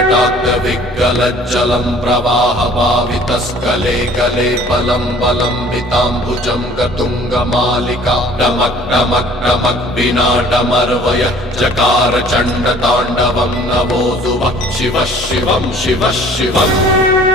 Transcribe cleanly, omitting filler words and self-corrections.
जटाग्रविग्गलज्जलं प्रवाहभावितस्कले कले बलं बलं विताम्बुजं गतुङ्गमालिका डमक् डमक् डमक् विनाटमर्वय चकार चण्डताण्डवं नवोऽसुवः शिवः शिवं शिवः शिवम्